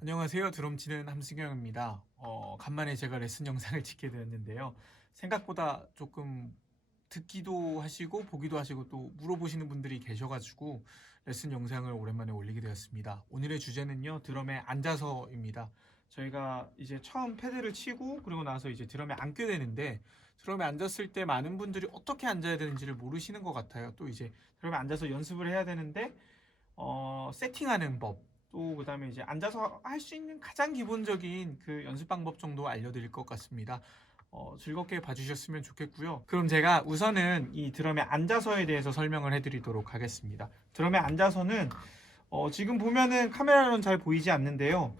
안녕하세요. 드럼 치는 함승영입니다. 간만에 제가 레슨 영상을 찍게 되었는데요. 생각보다 조금 듣기도 하시고 보기도 하시고 또 물어보시는 분들이 계셔가지고 레슨 영상을 오랜만에 올리게 되었습니다. 오늘의 주제는요, 드럼에 앉아서입니다. 저희가 이제 처음 패드를 치고 그리고 나서 이제 드럼에 앉게 되는데, 드럼에 앉았을 때 많은 분들이 어떻게 앉아야 되는지를 모르시는 것 같아요. 또 이제 드럼에 앉아서 연습을 해야 되는데 세팅하는 법, 또 그 다음에 이제 앉아서 할 수 있는 가장 기본적인 그 연습 방법 정도 알려드릴 것 같습니다. 즐겁게 봐주셨으면 좋겠고요. 그럼 제가 우선은 이 드럼에 앉아서에 대해서 설명을 해드리도록 하겠습니다. 드럼에 앉아서는 지금 보면은 카메라로는 잘 보이지 않는데요.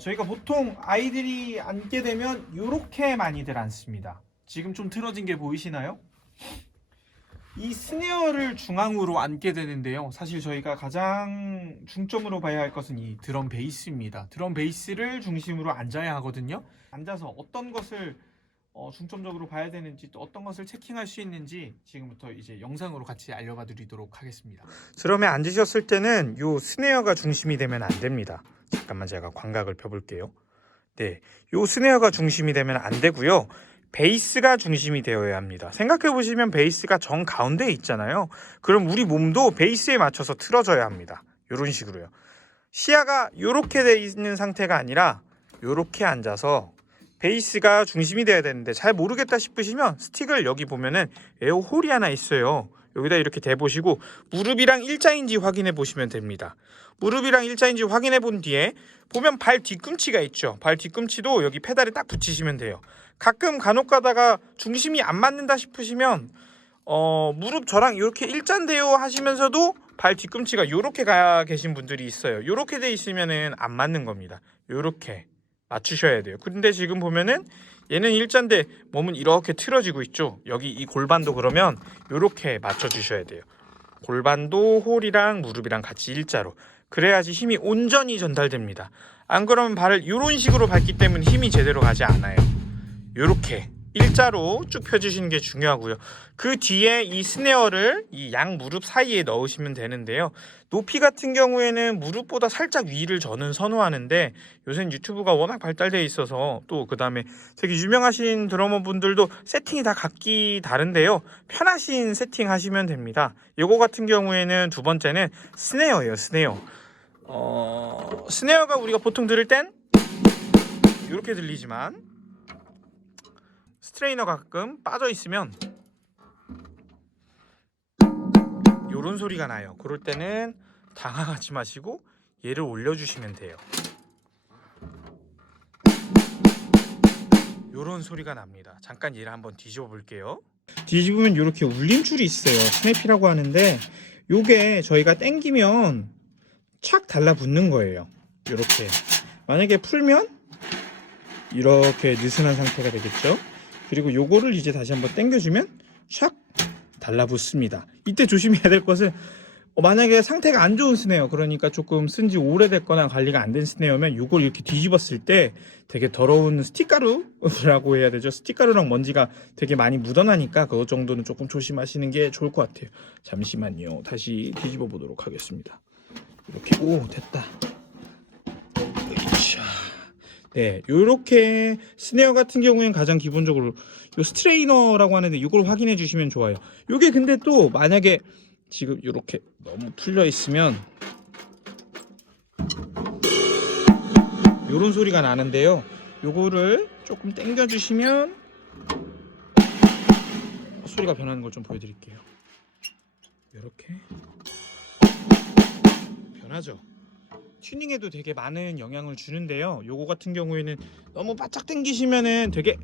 저희가 보통 아이들이 앉게 되면 이렇게 많이들 앉습니다. 지금 좀 틀어진 게 보이시나요? 이 스네어를 중앙으로 앉게 되는데요. 사실 저희가 가장 중점으로 봐야 할 것은 이 드럼 베이스입니다. 드럼 베이스를 중심으로 앉아야 하거든요. 앉아서 어떤 것을 중점적으로 봐야 되는지, 또 어떤 것을 체킹할 수 있는지 지금부터 이제 영상으로 같이 알려봐 드리도록 하겠습니다. 드럼에 앉으셨을 때는 요 스네어가 중심이 되면 안 됩니다. 잠깐만 제가 광각을 펴볼게요. 네, 요 스네어가 중심이 되면 안 되고요. 베이스가 중심이 되어야 합니다. 생각해 보시면 베이스가 정 가운데에 있잖아요. 그럼 우리 몸도 베이스에 맞춰서 틀어져야 합니다. 이런 식으로요. 시야가 이렇게 돼 있는 상태가 아니라 이렇게 앉아서 베이스가 중심이 돼야 되는데, 잘 모르겠다 싶으시면 스틱을 여기 보면은 에어 홀이 하나 있어요. 여기다 이렇게 대보시고 무릎이랑 일자인지 확인해 보시면 됩니다. 무릎이랑 일자인지 확인해 본 뒤에 보면 발 뒤꿈치가 있죠. 발 뒤꿈치도 여기 페달에 딱 붙이시면 돼요. 가끔 간혹 가다가 중심이 안 맞는다 싶으시면 무릎 저랑 이렇게 일자인데요 하시면서도 발 뒤꿈치가 이렇게 가 계신 분들이 있어요. 이렇게 돼 있으면은 안 맞는 겁니다. 이렇게 맞추셔야 돼요. 근데 지금 보면은 얘는 일자인데 몸은 이렇게 틀어지고 있죠. 여기 이 골반도 그러면 이렇게 맞춰 주셔야 돼요. 골반도 홀이랑 무릎이랑 같이 일자로, 그래야지 힘이 온전히 전달됩니다. 안 그러면 발을 이런 식으로 밟기 때문에 힘이 제대로 가지 않아요. 이렇게 일자로 쭉 펴주시는 게 중요하고요. 그 뒤에 이 스네어를 이 양 무릎 사이에 넣으시면 되는데요. 높이 같은 경우에는 무릎보다 살짝 위를 저는 선호하는데, 요새는 유튜브가 워낙 발달되어 있어서, 또 그 다음에 되게 유명하신 드러머 분들도 세팅이 다 각기 다른데요. 편하신 세팅 하시면 됩니다. 요거 같은 경우에는 두 번째는 스네어예요. 스네어. 스네어가 우리가 보통 들을 땐 이렇게 들리지만, 스트레이너가 가끔 빠져 있으면 요런 소리가 나요. 그럴 때는 당황하지 마시고 얘를 올려주시면 돼요. 요런 소리가 납니다. 잠깐 얘를 한번 뒤집어 볼게요. 뒤집으면 이렇게 울림줄이 있어요. 스냅이라고 하는데, 요게 저희가 당기면 착 달라붙는 거예요. 이렇게 만약에 풀면 이렇게 느슨한 상태가 되겠죠. 그리고 요거를 이제 다시 한번 당겨주면 샥 달라붙습니다. 이때 조심해야 될 것은, 만약에 상태가 안 좋은 스네어, 그러니까 조금 쓴지 오래됐거나 관리가 안 된 스네어면 요걸 이렇게 뒤집었을 때 되게 더러운 스틱가루라고 해야 되죠. 스틱가루랑 먼지가 되게 많이 묻어나니까 그것 정도는 조금 조심하시는 게 좋을 것 같아요. 잠시만요. 다시 뒤집어 보도록 하겠습니다. 이렇게, 오, 됐다. 네, 요렇게 스네어 같은 경우에는 가장 기본적으로 요 스트레이너라고 하는데 이걸 확인해 주시면 좋아요. 요게 근데 또 만약에 지금 요렇게 너무 풀려 있으면 요런 소리가 나는데요. 요거를 조금 당겨 주시면 소리가 변하는 걸 좀 보여드릴게요. 요렇게 변하죠. 튜닝에도 되게 많은 영향을 주는데요. 요거 같은 경우에는 너무 바짝 당기시면은 되게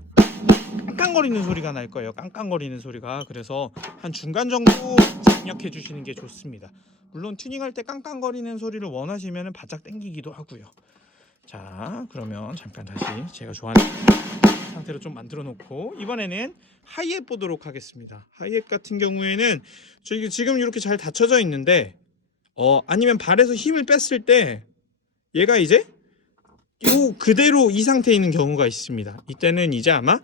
깡깡거리는 소리가 날 거예요. 깡깡거리는 소리가. 그래서 한 중간 정도 입력해 주시는 게 좋습니다. 물론 튜닝할 때 깡깡거리는 소리를 원하시면은 바짝 당기기도 하고요. 자, 그러면 잠깐 다시 제가 좋아하는 상태로 좀 만들어 놓고 이번에는 하이햇 보도록 하겠습니다. 하이햇 같은 경우에는 저기 지금 이렇게 잘 닫혀져 있는데, 아니면 발에서 힘을 뺐을 때 얘가 이제 요 그대로 이 상태에 있는 경우가 있습니다. 이때는 이제 아마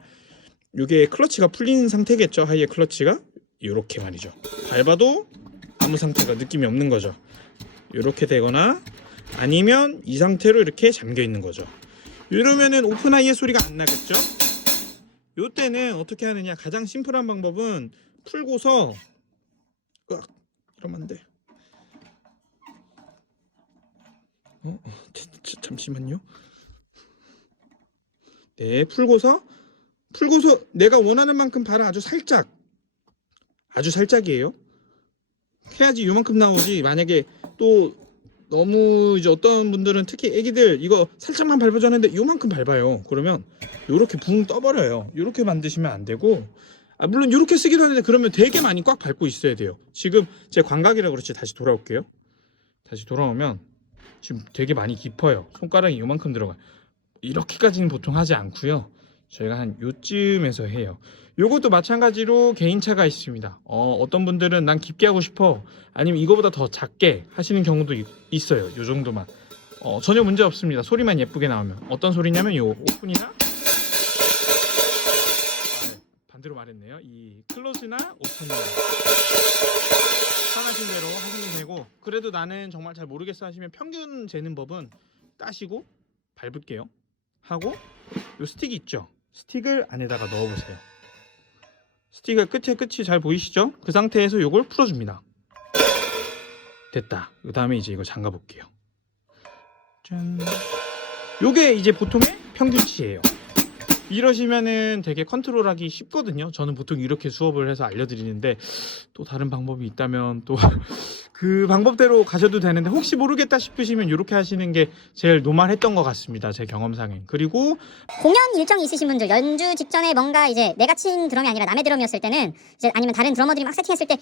이게 클러치가 풀린 상태겠죠. 하이의 클러치가 이렇게 말이죠. 밟아도 아무 상태가 느낌이 없는 거죠. 이렇게 되거나, 아니면 이 상태로 이렇게 잠겨 있는 거죠. 이러면은 오픈하이의 소리가 안 나겠죠? 요때는 어떻게 하느냐, 가장 심플한 방법은 풀고서 이러면 안 돼. 잠시만요. 네, 풀고서 내가 원하는 만큼 발을 아주 살짝이에요. 해야지 요만큼 나오지. 만약에 또 너무 이제 어떤 분들은 특히 애기들 이거 살짝만 밟아줬는데 요만큼 밟아요. 그러면 요렇게 붕 떠버려요. 요렇게 만드시면 안 되고, 물론 요렇게 쓰기도 하는데 그러면 되게 많이 꽉 밟고 있어야 돼요. 지금 제 광각이라 그렇지. 다시 돌아올게요. 다시 돌아오면 지금 되게 많이 깊어요. 손가락이 요만큼 들어가요. 이렇게까지는 보통 하지 않고요. 저희가 한 요쯤에서 해요. 요것도 마찬가지로 개인차가 있습니다. 어떤 분들은 난 깊게 하고 싶어, 아니면 이거보다 더 작게 하시는 경우도 있어요. 요 정도만. 전혀 문제 없습니다. 소리만 예쁘게 나오면. 어떤 소리냐면 요 오픈이나, 반대로 말했네요. 이 클로즈나 오픈이나 편하신 대로 하시면 되고, 그래도 나는 정말 잘 모르겠어 하시면 평균 재는 법은 따시고 밟을게요 하고, 요 스틱이 있죠. 스틱을 안에다가 넣어보세요. 스틱의 끝이 잘 보이시죠? 그 상태에서 요걸 풀어줍니다. 됐다. 그 다음에 이제 이거 잠가 볼게요. 짠. 요게 이제 보통의 평균치예요. 이러시면은 되게 컨트롤하기 쉽거든요. 저는 보통 이렇게 수업을 해서 알려드리는데, 또 다른 방법이 있다면 또 그 방법대로 가셔도 되는데, 혹시 모르겠다 싶으시면 이렇게 하시는 게 제일 노멀했던 것 같습니다. 제 경험상엔. 그리고 공연 일정이 있으신 분들, 연주 직전에 뭔가 이제 내가 친 드럼이 아니라 남의 드럼이었을 때는, 이제 아니면 다른 드러머들이 막 세팅했을 때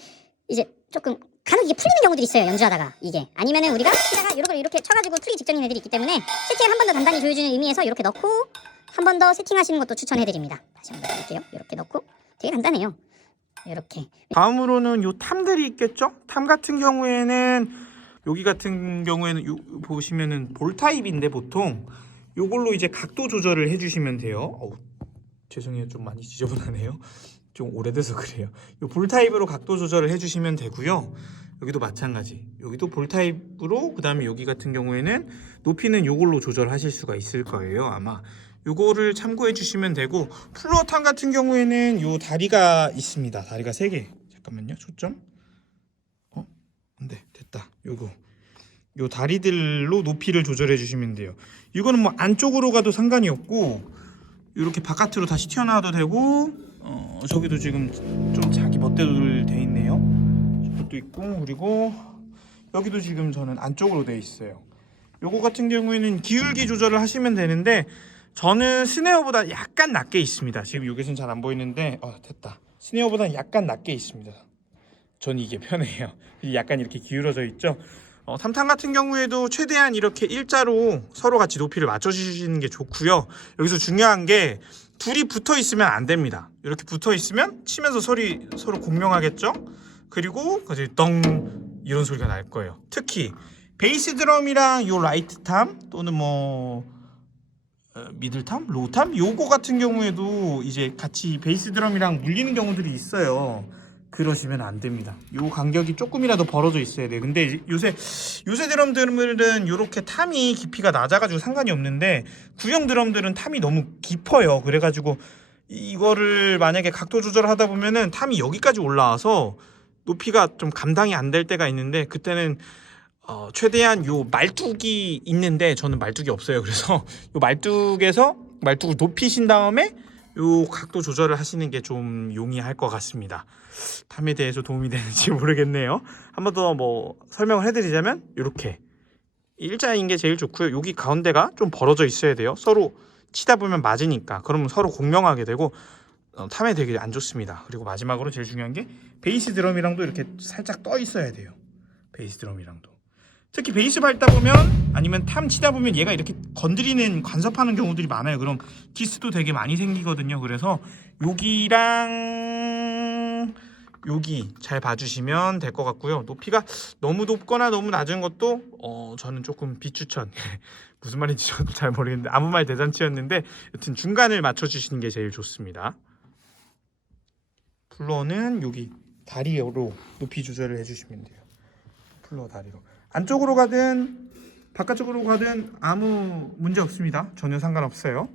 이제 조금 간혹 이게 풀리는 경우들이 있어요. 연주하다가 이게. 아니면은 우리가 치다가 이렇게 쳐가지고 풀리기 직전인 애들이 있기 때문에, 세팅을 한 번 더 단단히 조여주는 의미에서 이렇게 넣고 한 번 더 세팅하시는 것도 추천해드립니다. 다시 한번 해볼게요. 이렇게 넣고. 되게 간단해요. 이렇게. 다음으로는 요 탐들이 있겠죠? 탐 같은 경우에는, 여기 같은 경우에는 요 보시면은 볼 타입인데, 보통 요걸로 이제 각도 조절을 해주시면 돼요. 죄송해요, 좀 많이 지저분하네요. 좀 오래돼서 그래요. 요 볼 타입으로 각도 조절을 해주시면 되고요. 여기도 마찬가지. 여기도 볼 타입으로, 그 다음에 여기 같은 경우에는 높이는 요걸로 조절하실 수가 있을 거예요, 아마. 요거를 참고해 주시면 되고, 플로어탄 같은 경우에는 요 다리가 있습니다. 다리가 3개. 잠깐만요. 초점. 안돼. 됐다. 요 다리들로 높이를 조절해 주시면 돼요. 이거는 뭐 안쪽으로 가도 상관이 없고, 이렇게 바깥으로 다시 튀어나와도 되고, 저기도 지금 좀 자기 멋대로 돼 있네요. 이것도 있고, 그리고 여기도 지금 저는 안쪽으로 돼 있어요. 요거 같은 경우에는 기울기 조절을 하시면 되는데, 저는 스네어보다 약간 낮게 있습니다. 지금 여기서는 잘 안 보이는데, 됐다. 스네어보다 약간 낮게 있습니다. 전 이게 편해요. 약간 이렇게 기울어져 있죠. 탐탐 같은 경우에도 최대한 이렇게 일자로 서로 같이 높이를 맞춰주시는 게 좋고요. 여기서 중요한 게, 둘이 붙어 있으면 안 됩니다. 이렇게 붙어 있으면 치면서 서로 공명하겠죠. 그리고 이제 덩 이런 소리가 날 거예요. 특히 베이스 드럼이랑 요 라이트 탐, 또는 뭐 미들 탐, 로우 탐, 요거 같은 경우에도 이제 같이 베이스 드럼이랑 물리는 경우들이 있어요. 그러시면 안 됩니다. 요 간격이 조금이라도 벌어져 있어야 돼요. 근데 요새 드럼들은 요렇게 탐이 깊이가 낮아가지고 상관이 없는데, 구형 드럼들은 탐이 너무 깊어요. 그래가지고 이거를 만약에 각도 조절을 하다 보면은 탐이 여기까지 올라와서 높이가 좀 감당이 안 될 때가 있는데, 그때는 최대한 요 말뚝이 있는데, 저는 말뚝이 없어요. 그래서 요 말뚝을 높이신 다음에 요 각도 조절을 하시는 게 좀 용이할 것 같습니다. 탐에 대해서 도움이 되는지 모르겠네요. 한 번 더 뭐 설명을 해드리자면, 이렇게 일자인 게 제일 좋고요. 여기 가운데가 좀 벌어져 있어야 돼요. 서로 치다 보면 맞으니까. 그러면 서로 공명하게 되고, 탐에 되게 안 좋습니다. 그리고 마지막으로 제일 중요한 게, 베이스 드럼이랑도 이렇게 살짝 떠 있어야 돼요. 베이스 드럼이랑도. 특히 베이스 밟다 보면, 아니면 탐 치다 보면 얘가 이렇게 건드리는, 간섭하는 경우들이 많아요. 그럼 기스도 되게 많이 생기거든요. 그래서 여기랑 여기 잘 봐주시면 될 것 같고요. 높이가 너무 높거나 너무 낮은 것도 저는 조금 비추천. 무슨 말인지 저도 잘 모르겠는데, 아무 말 대잔치였는데, 여튼 중간을 맞춰주시는 게 제일 좋습니다. 플로어는 여기 다리로 높이 조절을 해주시면 돼요. 플로어 다리로 안쪽으로 가든 바깥쪽으로 가든 아무 문제 없습니다. 전혀 상관없어요.